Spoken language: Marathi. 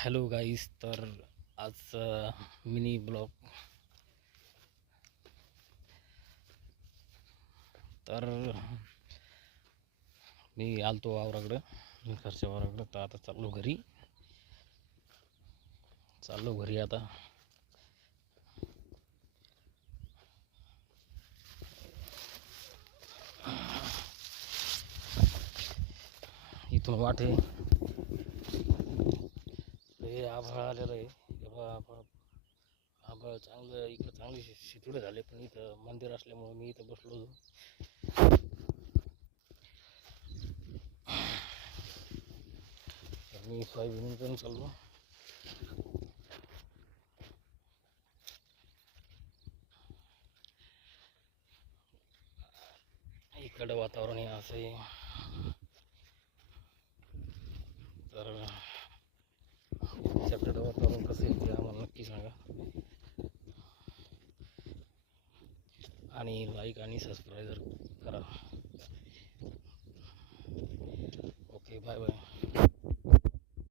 हॅलो गाईस. तर आज मिनी ब्लॉग. तर मी आलतो वावराकडं, घरच्या वावराकडं. तर आता चाललो घरी आता. इथून वाटे हे आभाळ आलेलं आहे. आभाळ चांगलं, इकडं चांगली शितुडे झाले. पण इथं मंदिर असल्यामुळे मी इथं बसलो होतो. मी सोयाबीन पण चाललो. इकडं वातावरण हे असं आहे. तर तुमच्याकडं वातावरण कसं आहे ते आम्हाला नक्की सांगा. आणि लाईक आणि सबस्क्राईब करा.